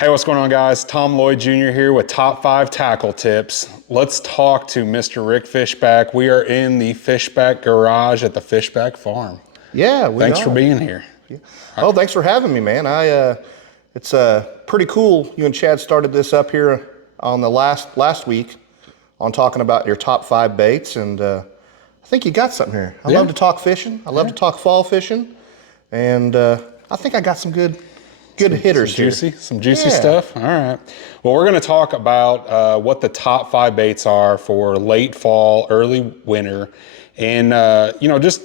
Hey, what's going on, guys? Tom Lloyd Jr. here with Top 5 Tackle Tips. Let's talk to Mr. Rick Fishback. We are in the Fishback garage at the Fishback farm. Yeah, Thanks for being here. Yeah. Oh, thanks for having me, man. It's pretty cool. You and Chad started this up here on the last week on talking about your top 5 baits, and I think you got something here. I love to talk fishing. I love to talk fall fishing, and I think I got some good hitters here. Some juicy stuff. All right. Well, we're going to talk about what the top 5 baits are for late fall, early winter, and just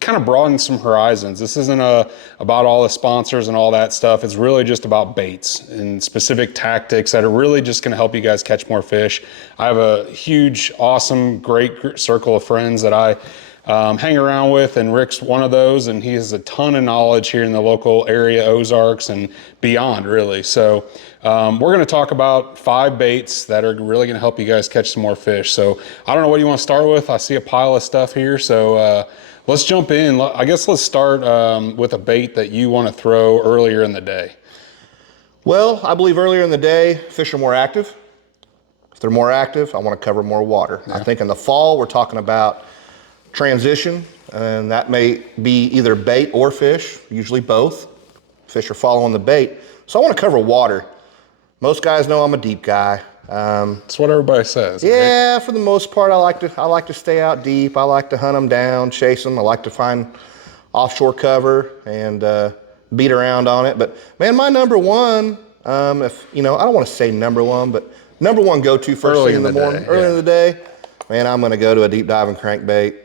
kind of broaden some horizons. This isn't about all the sponsors and all that stuff. It's really just about baits and specific tactics that are really just going to help you guys catch more fish. I have a huge, awesome, great circle of friends that I hang around with, and Rick's one of those, and he has a ton of knowledge here in the local area, Ozarks and beyond, really. So we're going to talk about 5 baits that are really going to help you guys catch some more fish. So I don't know what you want to start with. I see a pile of stuff here, so let's jump in. I guess let's start with a bait that you want to throw earlier in the day. Well, I believe earlier in the day, fish are more active. If they're more active, I want to cover more water. Yeah. I think in the fall, we're talking about transition, and that may be either bait or fish, usually both. Fish are following the bait. So I want to cover water. Most guys know I'm a deep guy. That's what everybody says. Yeah, right? For the most part, I like to stay out deep. I like to hunt them down, chase them. I like to find offshore cover and beat around on it. But man, my number one, I don't want to say number one, but number one go-to first thing in the morning, early in the day, man, I'm going to go to a deep diving crankbait.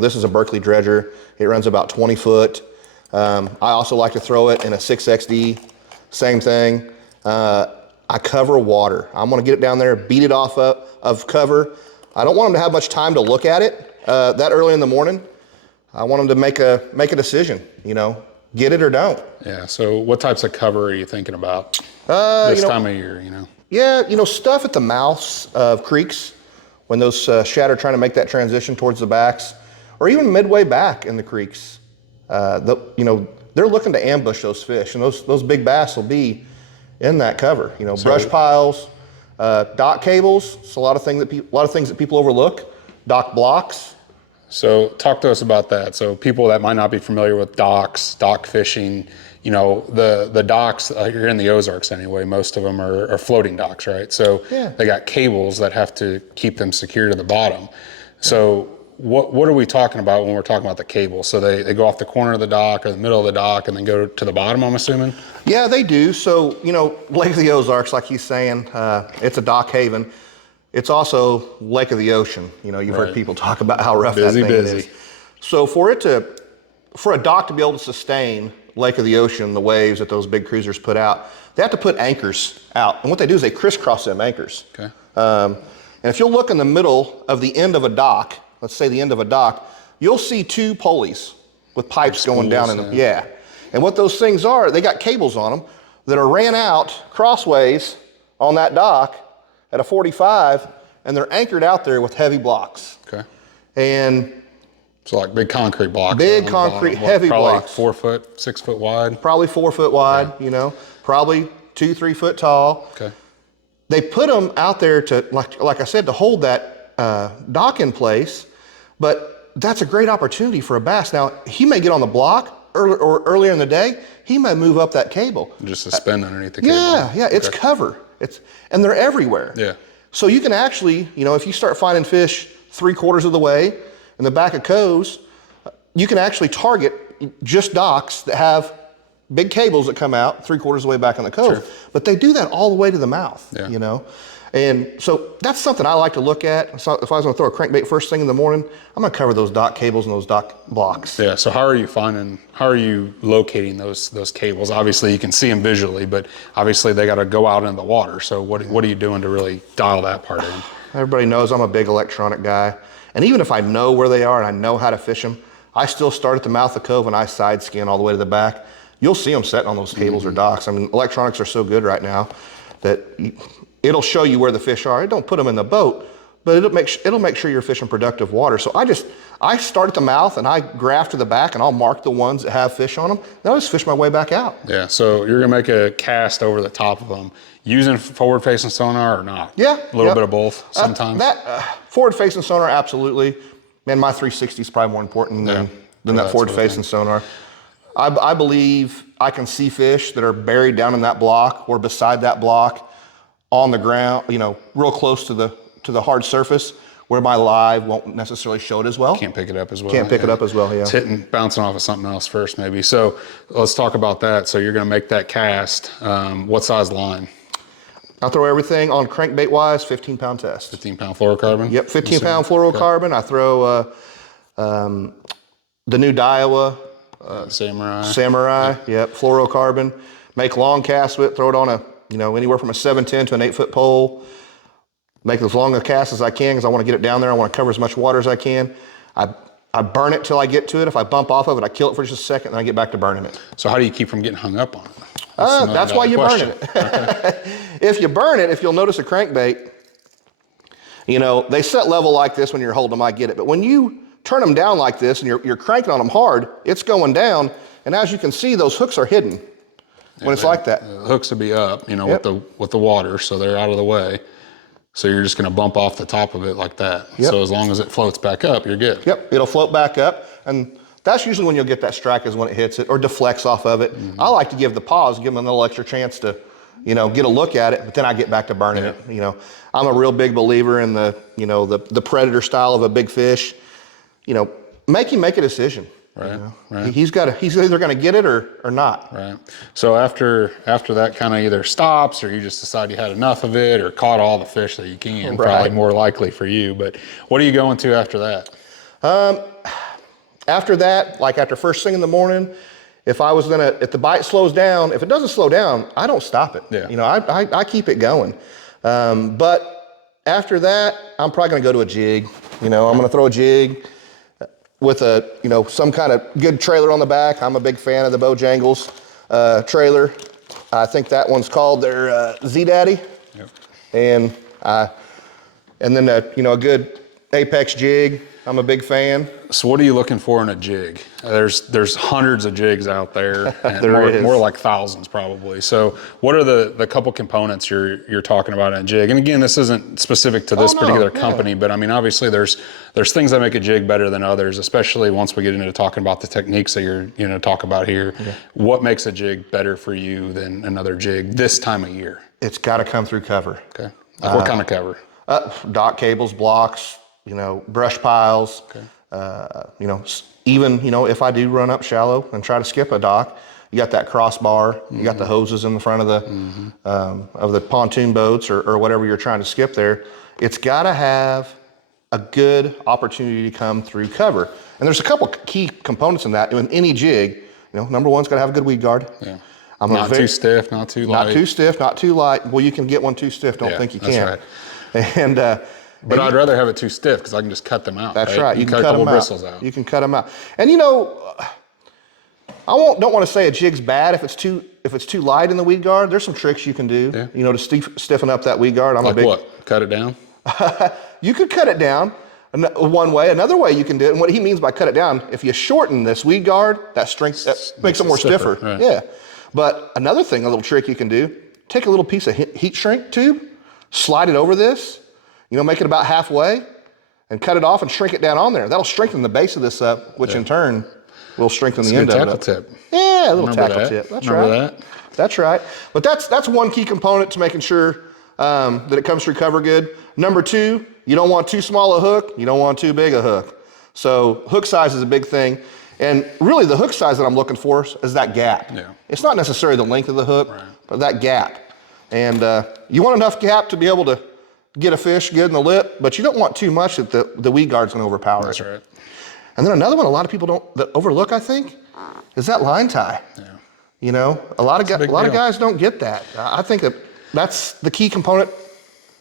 This is a Berkeley dredger. It runs about 20 foot. I also like to throw it in a 6XD, same thing. I cover water. I'm gonna get it down there, beat it off of cover. I don't want them to have much time to look at it that early in the morning. I want them to make a decision, get it or don't. Yeah, so what types of cover are you thinking about this time of year, Yeah, stuff at the mouths of creeks when those shad are trying to make that transition towards the backs, or even midway back in the creeks. They're looking to ambush those fish, and those big bass will be in that cover. Brush piles, dock cables. It's a lot of things that people overlook. Dock blocks. So talk to us about that. So people that might not be familiar with docks, dock fishing, the docks here in the Ozarks anyway, most of them are floating docks, right? So they got cables that have to keep them secure to the bottom. So what are we talking about when we're talking about the cable? So they go off the corner of the dock or the middle of the dock and then go to the bottom, I'm assuming? Yeah, they do. So, Lake of the Ozarks, like he's saying, it's a dock haven. It's also Lake of the Ocean. You've heard people talk about how rough that thing is. So for a dock to be able to sustain Lake of the Ocean, the waves that those big cruisers put out, they have to put anchors out. And what they do is they crisscross them anchors. Okay. And if you'll look in the middle of the end of a dock, let's say the end of a dock, you'll see 2 pulleys with pipes going down in them. Yeah. And what those things are, they got cables on them that are ran out crossways on that dock at a 45, and they're anchored out there with heavy blocks. Okay. And so like big concrete blocks. Big concrete, heavy blocks. Probably 4 foot, 6 foot wide. Probably 4 foot wide, probably 2-3 foot tall. Okay. They put them out there to, like I said, to hold that dock in place, but that's a great opportunity for a bass. Now, he may get on the block or earlier in the day, he may move up that cable. Just suspend underneath the cable. Yeah, it's cover. And they're everywhere. Yeah. So you can actually, if you start finding fish 3/4 of the way in the back of coves, you can actually target just docks that have big cables that come out 3/4 of the way back in the cove. Sure. But they do that all the way to the mouth, And so that's something I like to look at. So if I was going to throw a crankbait first thing in the morning, I'm going to cover those dock cables and those dock blocks. Yeah, so how are you locating those cables? Obviously you can see them visually, but obviously they got to go out in the water. So what are you doing to really dial that part in? Everybody knows I'm a big electronic guy. And even if I know where they are and I know how to fish them, I still start at the mouth of the cove and I side scan all the way to the back. You'll see them setting on those cables or docks. I mean, electronics are so good right now that it'll show you where the fish are. It don't put them in the boat, but it'll make sure you're fishing productive water. So I start at the mouth and I graft to the back, and I'll mark the ones that have fish on them. Then I'll just fish my way back out. Yeah, so you're gonna make a cast over the top of them using forward facing sonar or not? Yeah. A little bit of both sometimes? Forward facing sonar, absolutely. Man, my 360 is probably more important than that forward facing sonar. I believe I can see fish that are buried down in that block or beside that block on the ground, you know, real close to the hard surface, where my live won't necessarily show it as well. Can't pick it up as well. Can't pick it up as well, yeah. It's bouncing off of something else first, maybe. So let's talk about that. So you're gonna make that cast. What size line? I'll throw everything on crankbait wise, 15-pound test. 15-pound fluorocarbon? Yep, 15-pound fluorocarbon. I throw the new Daiwa. Samurai, yep, fluorocarbon. Make long casts with it, throw it on anywhere from a 7-10 to an 8-foot pole. Make as long a cast as I can because I want to get it down there. I want to cover as much water as I can. I burn it till I get to it. If I bump off of it, I kill it for just a second, and I get back to burning it. So how do you keep from getting hung up on it? That's why you burn it. Okay. If you burn it, if you'll notice a crankbait, they set level like this when you're holding them, I get it. But when you turn them down like this and you're cranking on them hard, it's going down. And as you can see, those hooks are hidden when it's like that. The hooks will be up, with the water, so they're out of the way. So you're just gonna bump off the top of it like that. Yep. So as long as it floats back up, you're good. Yep, it'll float back up. And that's usually when you'll get that strike, is when it hits it or deflects off of it. Mm-hmm. I like to give the pause, give them a little extra chance to, get a look at it, but then I get back to burning it. I'm a real big believer in the predator style of a big fish. Make him make a decision. Right. Right. He's either going to get it or not. Right. So after that kind of either stops, or you just decide you had enough of it, or caught all the fish that you can, probably more likely for you. But what are you going to after that? After that, like after first thing in the morning, if the bite slows down, if it doesn't slow down, I don't stop it. Yeah. I keep it going. But after that, I'm probably going to go to a jig. I'm going to throw a jig with some kind of good trailer on the back. I'm a big fan of the Bojangles trailer. I think that one's called their ZDaddy. Yep. And then a good Apex jig. I'm a big fan. So what are you looking for in a jig? There's hundreds of jigs out there, and more like thousands probably. So what are the couple components you're talking about in a jig? And again, this isn't specific to this particular company, but I mean, obviously there's things that make a jig better than others, especially once we get into talking about the techniques that you're talk about here. Yeah. What makes a jig better for you than another jig this time of year? It's got to come through cover. Okay. Like what kind of cover? Dock cables, blocks, brush piles. Okay. Even if I do run up shallow and try to skip a dock, you got that crossbar, mm-hmm. You got the hoses in the front of the mm-hmm. Of the pontoon boats or whatever you're trying to skip there. It's got to have a good opportunity to come through cover. And there's a couple key components in that. In any jig, number one's got to have a good weed guard. Yeah. Not too stiff, not too light. Not too stiff, not too light. Well, you can get one too stiff. Don't think you can. That's right. And but I'd rather have it too stiff because I can just cut them out. That's right. You can cut a couple bristles out. You can cut them out. And I don't want to say a jig's bad if it's too light in the weed guard. There's some tricks you can do. Yeah. To stiffen up that weed guard. What? Cut it down? You could cut it down one way. Another way you can do it, and what he means by cut it down, if you shorten this weed guard, that makes it more stiffer. Right. Yeah. But another thing, a little trick you can do, take a little piece of heat shrink tube, slide it over this, make it about halfway, and cut it off and shrink it down on there. That'll strengthen the base of this up, which in turn will strengthen the end of it. Tackle tip. Yeah, a little tackle tip. That's right. That's right. But that's one key component to making sure that it comes through cover good. Number two, you don't want too small a hook. You don't want too big a hook. So hook size is a big thing. And really the hook size that I'm looking for is that gap. Yeah. It's not necessarily the length of the hook, but that gap. And you want enough gap to be able to get a fish good in the lip, but you don't want too much that the weed guard's gonna overpower it. That's right. And then another one a lot of people overlook, I think, is that line tie. Yeah. A lot of guys don't get that. I think that's the key component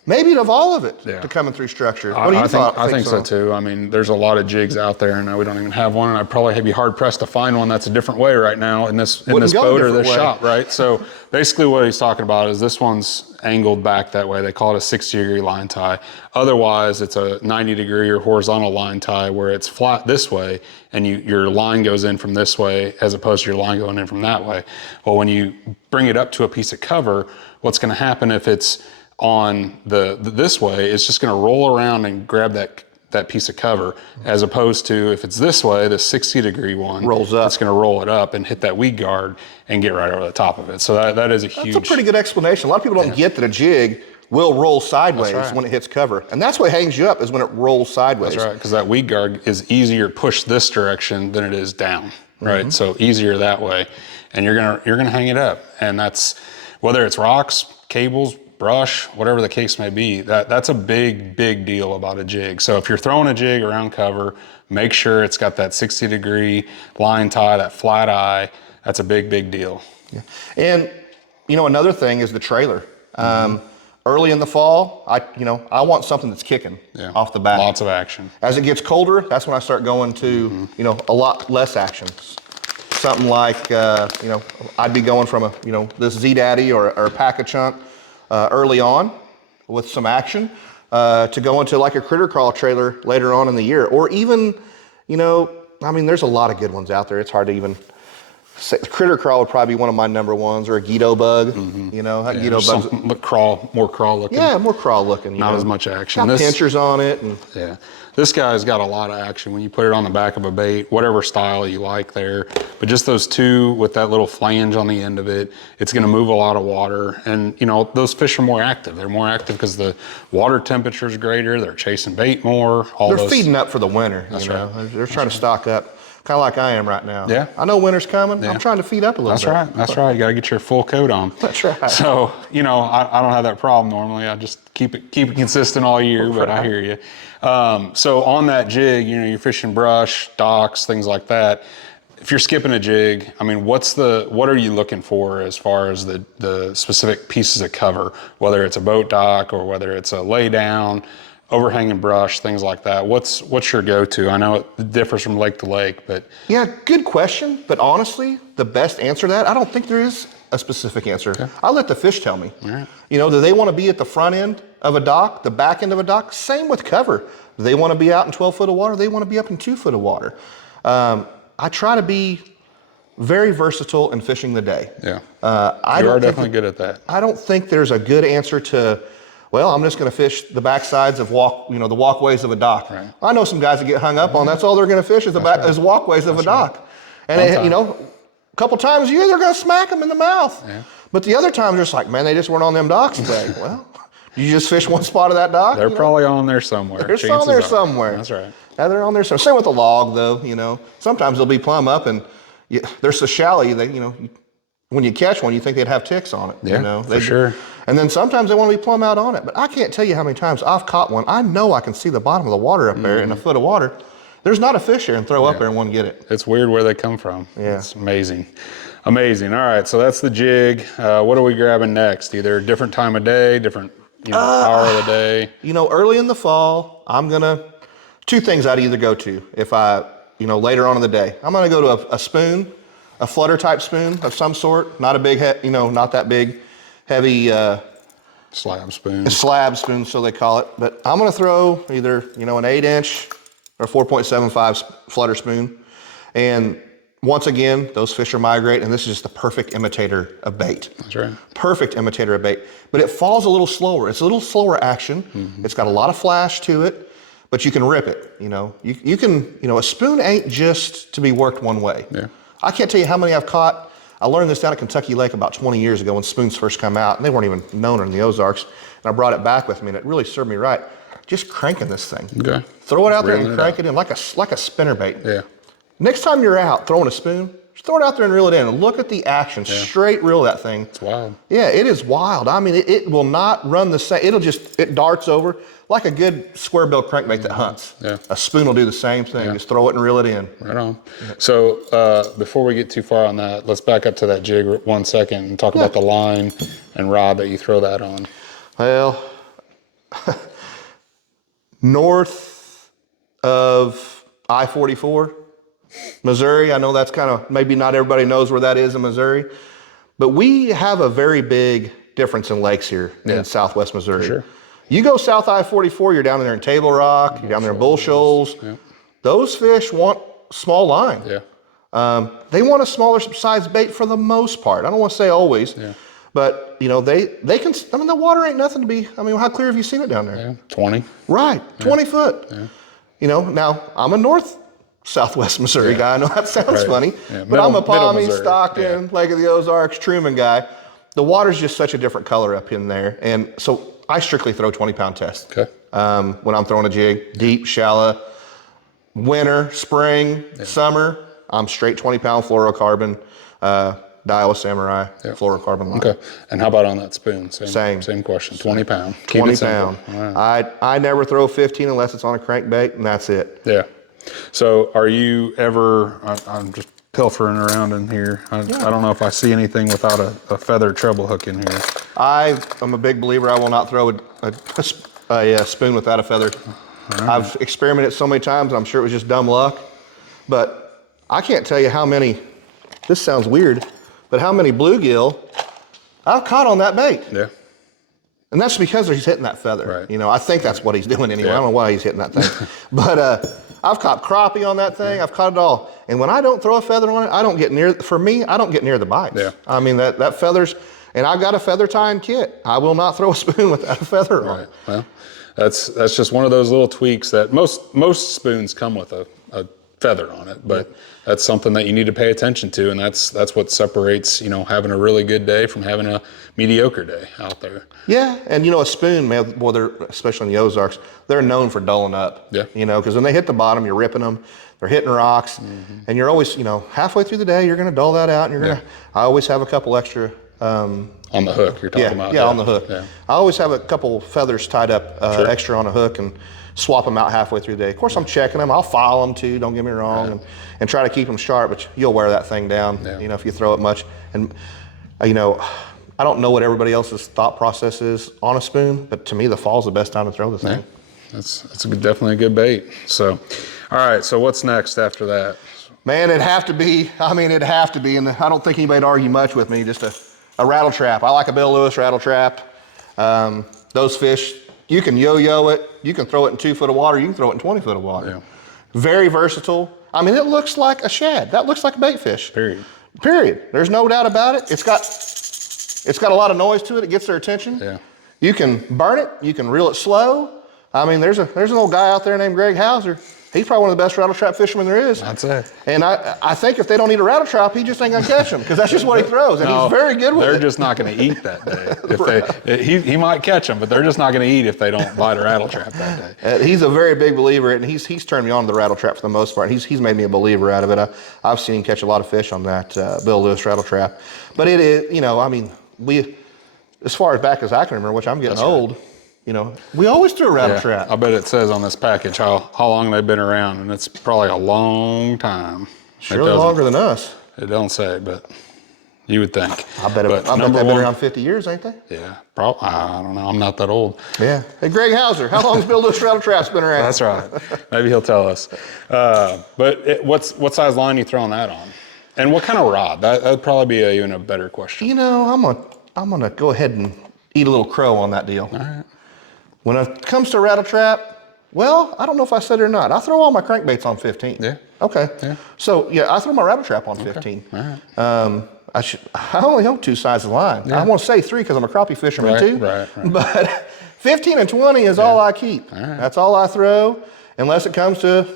maybe of all of it to coming through structure. What do you think? I think so too. I mean, there's a lot of jigs out there, and we don't even have one. And I'd probably be hard pressed to find one that's a different way right now in this boat or this shop, right? So basically, what he's talking about is this one's angled back that way. They call it a 60-degree line tie. Otherwise, it's a 90-degree or horizontal line tie where it's flat this way, and your line goes in from this way as opposed to your line going in from that way. Well, when you bring it up to a piece of cover, what's going to happen if it's on this way, it's just going to roll around and grab that piece of cover, as opposed to if it's this way, the 60-degree one rolls up. It's going to roll it up and hit that weed guard and get right over the top of it. So that is a huge. That's a pretty good explanation. A lot of people don't get that a jig will roll sideways when it hits cover, and that's what hangs you up is when it rolls sideways. That's right, because that weed guard is easier pushed this direction than it is down, right? So easier that way, and you're gonna hang it up, and that's whether it's rocks, cables, brush, whatever the case may be. That's a big deal about a jig. So if you're throwing a jig around cover, make sure it's got that 60-degree line tie, that flat eye. That's a big deal. Yeah. And another thing is the trailer. Early in the fall, I want something that's kicking off the bat. Lots of action. As it gets colder, that's when I start going to a lot less action. Something like I'd be going from this ZDaddy or a pack of chunk early on with some action to go into like a critter crawl trailer later on in the year, or even there's a lot of good ones out there. It's hard to even say. Critter crawl would probably be one of my number ones, or a Guido bug. That Guido bug, more crawl looking. Yeah, more crawl looking. Not as much action. Got pinchers on it, and this guy's got a lot of action when you put it on the back of a bait, whatever style you like there. But just those two with that little flange on the end of it, it's going to move a lot of water. And those fish are more active. They're more active because the water temperature is greater. They're chasing bait more. They're feeding up for the winter. That's right. They're trying to stock up. Kind of like I am right now. Yeah. I know winter's coming. I'm trying to feed up a little bit. That's right. You got to get your full coat on. That's right. So, I don't have that problem normally. I just keep it consistent all year, but I hear you. So on that jig, you're fishing brush, docks, things like that. If you're skipping a jig, I mean, what are you looking for as far as the specific pieces of cover, whether it's a boat dock or whether it's a lay down, overhanging brush, things like that? What's your go-to? I know it differs from lake to lake, but yeah, good question. But honestly, the best answer to that, I don't think there is a specific answer. Okay. I let the fish tell me. All right. Do they want to be at the front end of a dock, the back end of a dock? Same with cover. Do they want to be out in 12 foot of water? They want to be up in 2 foot of water. I try to be very versatile in fishing the day. Yeah. You are definitely good at that. I don't think there's a good answer to, well, I'm just going to fish the backsides of the walkways of a dock. Right. I know some guys that get hung up on that's all they're going to fish is walkways of a dock. And a couple times a year they're going to smack them in the mouth. Yeah. But the other times just like, man, they just weren't on them docks today. Well, you just fish one spot of that dock? They're probably on there somewhere. They're on there somewhere. That's right. Yeah, they're on there somewhere. Same with the log though, Sometimes they'll be plumb up and they're so shallow, when you catch one, you think they'd have ticks on it. Yeah, for sure. And then sometimes they want to be plumb out on it. But I can't tell you how many times I've caught one. I know I can see the bottom of the water up there in a foot of water. There's not a fish there and throw up there and one get it. It's weird where they come from. Yeah. It's amazing. Amazing. All right, so that's the jig. What are we grabbing next? Either a different time of day, different hour of the day? Early in the fall, two things I'd either go to if later on in the day. I'm going to go to a spoon, a flutter type spoon of some sort, not a big, not that big, heavy slab spoon. A slab spoon, so they call it. But I'm going to throw either an 8-inch or 4.75 flutter spoon. And once again, those fish are migrate, and this is just the perfect imitator of bait. That's right. Perfect imitator of bait. But it falls a little slower. It's a little slower action. Mm-hmm. It's got a lot of flash to it, but you can rip it. You can, a spoon ain't just to be worked one way. Yeah. I can't tell you how many I've caught. I learned this down at Kentucky Lake about 20 years ago when spoons first come out, and they weren't even known in the Ozarks. And I brought it back with me, and it really served me right. Just cranking this thing. Okay. Throw it out there and crank it in like a spinnerbait. Yeah. Next time you're out throwing a spoon, just throw it out there and reel it in. And look at the action. Yeah. Straight reel that thing. It's wild. Yeah, it is wild. I mean, it will not run the same. It darts over like a good square bill crankbait that hunts. Yeah. A spoon will do the same thing. Yeah. Just throw it and reel it in. Right on. Yeah. So before we get too far on that, let's back up to that jig 1 second and talk about the line and rod that you throw that on. Well, north of I-44, Missouri. I know that's kind of, maybe not everybody knows where that is in Missouri, but we have a very big difference in lakes here in southwest Missouri. For sure. You go south I-44, you're down there in Table Rock, you're down there in Bull Shoals. Yeah. Those fish want small line. Yeah. They want a smaller size bait for the most part. I don't want to say always, but you know, they can, I mean, the water ain't nothing to be, I mean, how clear have you seen it down there? Yeah, 20. Right, 20 foot. Yeah. You know, now I'm a north southwest Missouri guy. I know that sounds funny, but I'm a Palmy, Stockton, Lake of the Ozarks, Truman guy. The water's just such a different color up in there. And so I strictly throw 20-pound tests. Okay. When I'm throwing a jig, deep, shallow, winter, spring, summer, I'm straight 20-pound fluorocarbon, Daiwa Samurai, fluorocarbon line. Okay. And how about on that spoon? Same question. 20 pound. 20 pound. Right. I never throw 15 unless it's on a crankbait, and that's it. Yeah. So are you ever, I'm just pilfering around in here. I don't know if I see anything without a feather treble hook in here. I'm a big believer. I will not throw a spoon without a feather. Right. I've experimented so many times, I'm sure it was just dumb luck, but I can't tell you how many, this sounds weird, but how many bluegill I've caught on that bait. Yeah. And that's because he's hitting that feather. Right. You know, I think that's what he's doing anyway. I don't know why he's hitting that thing. But I've caught crappie on that thing. I've caught it all. And when I don't throw a feather on it, I don't get near, for me, I don't get near the bites. Yeah. I mean, that feather's, and I've got a feather tying kit. I will not throw a spoon without a feather on it. Well, that's just one of those little tweaks that most spoons come with a feather on it, but that's something that you need to pay attention to, and that's what separates, you know, having a really good day from having a mediocre day out there. Yeah, and you know, a spoon, man, well, they're, especially in the Ozarks, they're known for dulling up. Yeah. You know, because when they hit the bottom, you're ripping them, they're hitting rocks, and you're always, you know, halfway through the day, you're going to dull that out, and you're going to, I always have a couple extra. On the hook, you're talking about? Yeah, on the hook. Yeah. I always have a couple feathers tied up extra on a hook and swap them out halfway through the day. Of course, I'm checking them. I'll file them too, don't get me wrong, and try to keep them sharp, but you'll wear that thing down, you know, if you throw it much. And, you know, I don't know what everybody else's thought process is on a spoon, but to me, the fall's the best time to throw the thing. That's definitely a good bait. So, all right, so what's next after that? Man, it'd have to be, and I don't think anybody'd argue much with me, just a rattle trap. I like a Bill Lewis rattle trap. Those fish, you can yo-yo it. You can throw it in 2 foot of water. You can throw it in 20 foot of water. Yeah. Very versatile. I mean, it looks like a shad. That looks like a bait fish. Period. There's no doubt about it. It's got a lot of noise to it. It gets their attention. Yeah. You can burn it. You can reel it slow. I mean, there's an old guy out there named Greg Hauser. He's probably one of the best rattle trap fishermen there is. I'd say. And I think if they don't eat a rattle trap, he just ain't gonna catch them, because that's just what he throws, and he's very good with it. They're just not gonna eat that day. He might catch them, but they're just not gonna eat if they don't bite a rattle trap that day. He's a very big believer, and he's turned me on to the rattle trap for the most part. He's made me a believer out of it. I've seen him catch a lot of fish on that Bill Lewis rattle trap. But it is, you know, I mean, as far as back as I can remember, which I'm getting old. You know, we always threw a rattle trap. I bet it says on this package how long they've been around, and it's probably a long time. Surely longer than us. It don't say, but you would think. I bet they've been around 50 years, ain't they? Yeah, probably. I don't know. I'm not that old. Yeah. Hey, Greg Hauser, how long's Bill Lewis rattle trap's been around? That's right. Maybe he'll tell us. But what size line you throwing that on? And what kind of rod? That'd probably be even a better question. You know, I'm gonna go ahead and eat a little crow on that deal. All right. When it comes to rattle trap, well, I don't know if I said it or not. I throw all my crankbaits on 15. Yeah. Okay. Yeah. So yeah, I throw my rattle trap on 15. All right. I only hold 2 sizes of line. Yeah. I want to say 3 because I'm a crappie fisherman too. Right. But 15 and 20 is all I keep. All right. That's all I throw, unless it comes to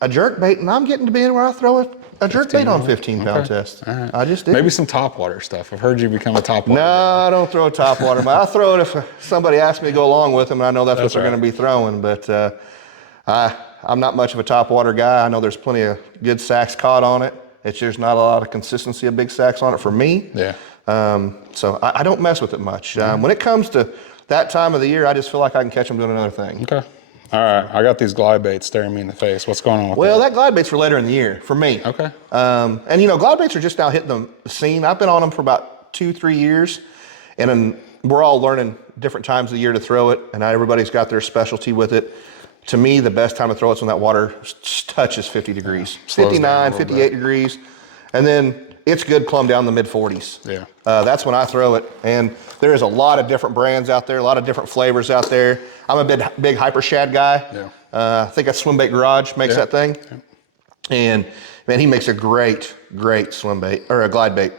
a jerk bait, and I'm getting to be where I throw a jerk bait on 15-pound test. Right. I just did. Maybe some topwater stuff. I've heard you become a topwater. No, I don't throw a topwater. I'll throw it if somebody asks me to go along with them, and I know that's what they're going to be throwing. But I'm not much of a topwater guy. I know there's plenty of good sacks caught on it. It's just not a lot of consistency of big sacks on it for me. Yeah. So I don't mess with it much. When it comes to that time of the year, I just feel like I can catch them doing another thing. Okay. All right, I got these glide baits staring me in the face. What's going on with that? Well, that glide bait's for later in the year, for me. Okay. And you know, glide baits are just now hitting the scene. I've been on them for about 2-3 years. And we're all learning different times of the year to throw it, and everybody's got their specialty with it. To me, the best time to throw it is when that water touches 50 degrees, 59, 58 degrees, and then it's good plumb down the mid 40s. Yeah. That's when I throw it, and there's a lot of different brands out there, a lot of different flavors out there. I'm a big Hyper Shad guy. Yeah. I think that's Swimbait Garage makes that thing. Yeah. And man, he makes a great swim bait or a glide bait.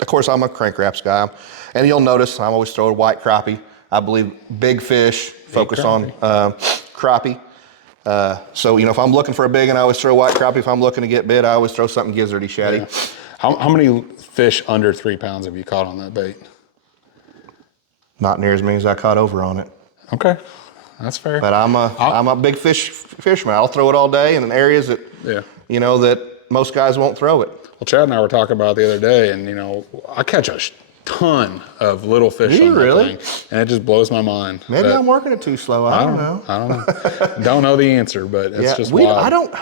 Of course, I'm a crank wraps guy, and you'll notice I'm always throwing white crappie. I believe big fish, focus on crappie. So, if I'm looking for a big one, I always throw white crappie. If I'm looking to get bit, I always throw something gizzardy, shaddy. Yeah. How many fish under 3 pounds have you caught on that bait? Not near as many as I caught over on it. Okay, that's fair. But I'm a big fisherman. I'll throw it all day in areas that that most guys won't throw it. Well, Chad and I were talking about it the other day, and I catch a ton of little fish on that thing, and it just blows my mind. Maybe I'm working it too slow. I don't know. I don't know. Don't know the answer, but it's just wild.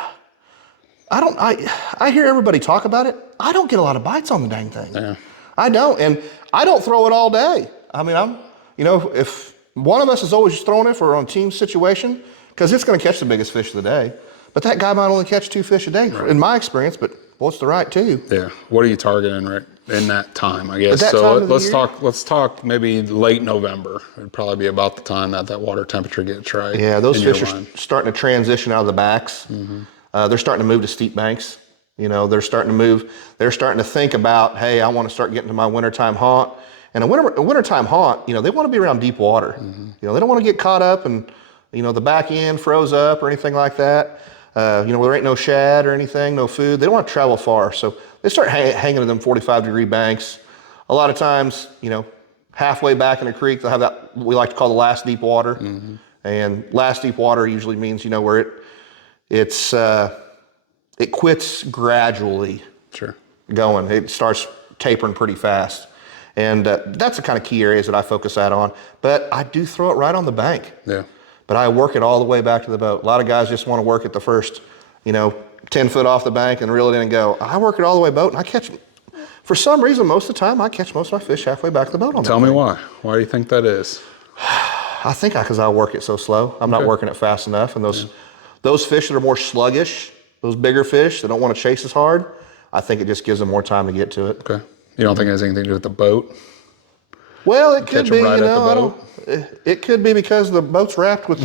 I hear everybody talk about it. I don't get a lot of bites on the dang thing. Yeah. I don't, and I don't throw it all day. I mean, if one of us is always throwing it for on team situation, because it's going to catch the biggest fish of the day. But that guy might only catch 2 fish a day, in my experience. But what's the right 2? Yeah. What are you targeting in that time? I guess. So let's talk maybe late November. It'd probably be about the time that water temperature gets right. Yeah, those fish are starting to transition out of the backs. Mm-hmm. They're starting to move to steep banks. They're starting to move. They're starting to think about, hey, I want to start getting to my wintertime haunt. And a wintertime haunt, they want to be around deep water. Mm-hmm. They don't want to get caught up and, the back end froze up or anything like that. Where there ain't no shad or anything, no food. They don't want to travel far. So they start hanging in them 45-degree banks. A lot of times, halfway back in the creek, they'll have that what we like to call the last deep water. Mm-hmm. And last deep water usually means, where it quits gradually going. It starts tapering pretty fast. And that's the kind of key areas that I focus that on. But I do throw it right on the bank. Yeah. But I work it all the way back to the boat. A lot of guys just want to work at the first, 10 foot off the bank and reel it in and go. I work it all the way boat, and I catch, for some reason, most of the time, I catch most of my fish halfway back to the boat. Tell me why. Why do you think that is? I think because I work it so slow. I'm not working it fast enough. And those fish that are more sluggish, those bigger fish that don't want to chase as hard, I think it just gives them more time to get to it. Okay. You don't think it has anything to do with the boat? Well, it could be, it could be because the boat's wrapped with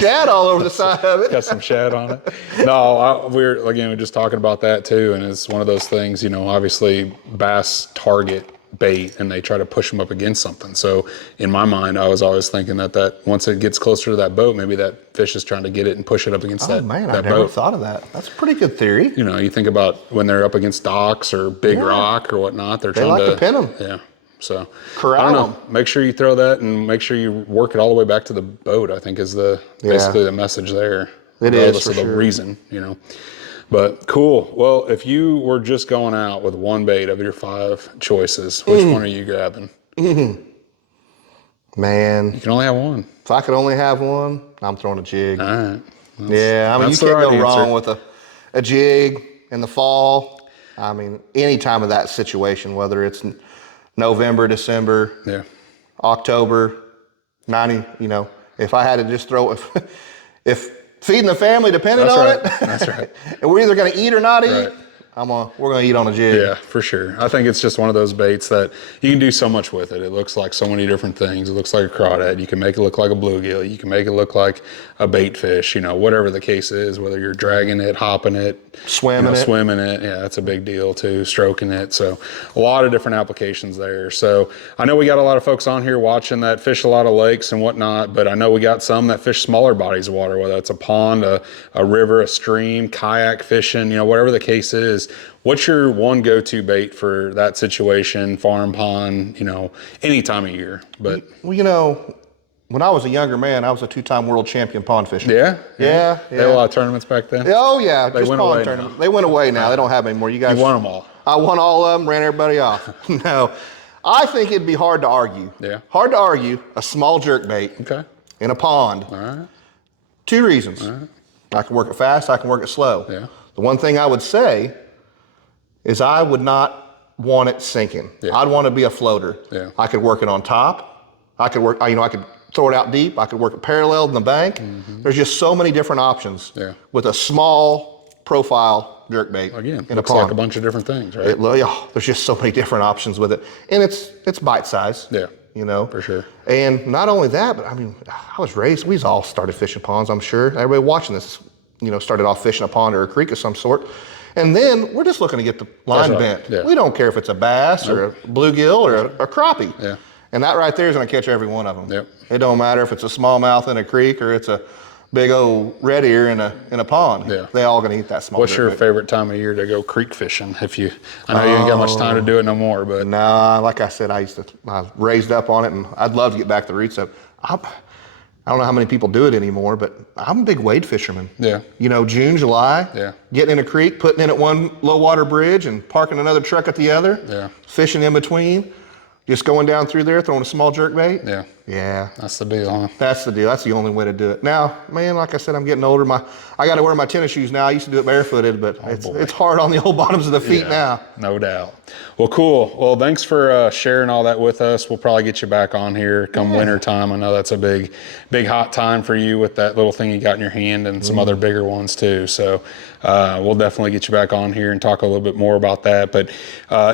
shad all over the side of it. Got some shad on it. No, we're just talking about that too, and it's one of those things, obviously bass target bait and they try to push them up against something. So in my mind, I was always thinking that once it gets closer to that boat, maybe that fish is trying to get it and push it up against that boat. Oh man, I never thought of that. That's a pretty good theory. You think about when they're up against docks or big rock or whatnot, they're trying to pin them. Yeah. So corral I don't know. Make sure you throw that and make sure you work it all the way back to the boat, I think is basically the message there. It is for the reason, But cool. Well, if you were just going out with one bait of your 5 choices, which one are you grabbing? Man. You can only have one. If I could only have one, I'm throwing a jig. All right. You can't go wrong with a jig in the fall. I mean, any time of that situation, whether it's November, December, October, if I had to just throw it, if feeding the family depended on it, that's right. And we're either going to eat or not eat, we're going to eat on a jig. Yeah, for sure. I think it's just one of those baits that you can do so much with it. It looks like so many different things. It looks like a crawdad. You can make it look like a bluegill. You can make it look like a bait fish, whatever the case is, whether you're dragging it, hopping it, swimming it. Yeah, that's a big deal too, stroking it. So a lot of different applications there. So I know we got a lot of folks on here watching that fish a lot of lakes and whatnot, but I know we got some that fish smaller bodies of water, whether it's a pond, a river, a stream, kayak fishing, whatever the case is. What's your one go-to bait for that situation, farm, pond, any time of year? But when I was a younger man, I was a 2-time world champion pond fisher. Yeah. They had a lot of tournaments back then. Oh yeah, just pond tournaments. They went away now. They don't have any more. You won them all. I won all of them. Ran everybody off. No, I think it'd be hard to argue. Yeah. Hard to argue a small jerk bait. Okay. In a pond. All right. 2 reasons. All right. I can work it fast. I can work it slow. Yeah. The one thing I would say is I would not want it sinking. Yeah. I'd want to be a floater. Yeah. I could work it on top. I could work, I could throw it out deep. I could work it parallel in the bank. There's just so many different options with a small profile jerkbait. Again, in looks a pond. like a bunch of different things, right? There's just so many different options with it. And it's bite size. Yeah. You know? For sure. And not only that, but I mean, I was raised, we all started fishing ponds, I'm sure. Everybody watching this, started off fishing a pond or a creek of some sort. And then we're just looking to get the line bent. Yeah. We don't care if it's a bass or a bluegill or a crappie. Yeah. And that right there is going to catch every one of them. Yep. It don't matter if it's a smallmouth in a creek or it's a big old red ear in a pond. Yeah. They all going to eat that small. What's your favorite time of year to go creek fishing? I know you ain't got much time to do it no more, but. Nah, like I said, I was raised up on it, and I'd love to get back to the roots of it. I don't know how many people do it anymore, but I'm a big wade fisherman. Yeah. June, July. Yeah. Getting in a creek, putting in at one low water bridge and parking another truck at the other. Yeah. Fishing in between. Just going down through there, throwing a small jerkbait. Yeah. Yeah. That's the deal, huh? That's the deal. That's the only way to do it. Now, man, like I said, I'm getting older. I got to wear my tennis shoes now. I used to do it barefooted, but it's hard on the old bottoms of the feet now. No doubt. Well, cool. Well, thanks for sharing all that with us. We'll probably get you back on here come winter time. I know that's a big hot time for you with that little thing you got in your hand and some other bigger ones too. So we'll definitely get you back on here and talk a little bit more about that. But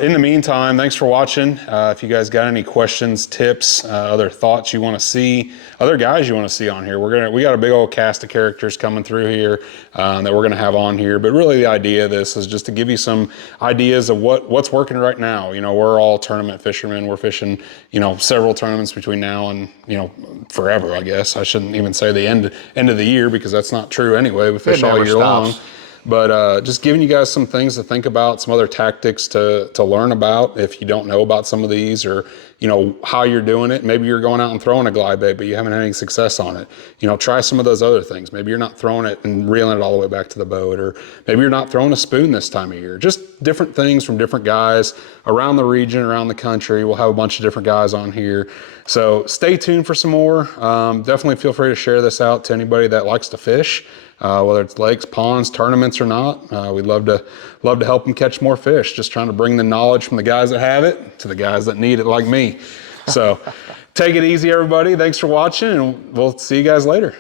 in the meantime, thanks for watching. If you guys got any questions, tips, other thoughts you want to see, other guys you want to see on here, we got a big old cast of characters coming through here that we're going to have on here. But really the idea of this is just to give you some ideas of what's working right now. We're all tournament fishermen. We're fishing, several tournaments between now and, forever, I guess. I shouldn't even say the end of the year, because that's not true anyway. We fish all year long. But just giving you guys some things to think about, some other tactics to learn about if you don't know about some of these, or how you're doing it. Maybe you're going out and throwing a glide bait, but you haven't had any success on it. Try some of those other things. Maybe you're not throwing it and reeling it all the way back to the boat, or maybe you're not throwing a spoon this time of year. Just different things from different guys around the region, around the country. We'll have a bunch of different guys on here. So stay tuned for some more. Definitely feel free to share this out to anybody that likes to fish. Whether it's lakes, ponds, tournaments or not. We'd love to help them catch more fish. Just trying to bring the knowledge from the guys that have it to the guys that need it like me. So take it easy, everybody. Thanks for watching, and we'll see you guys later.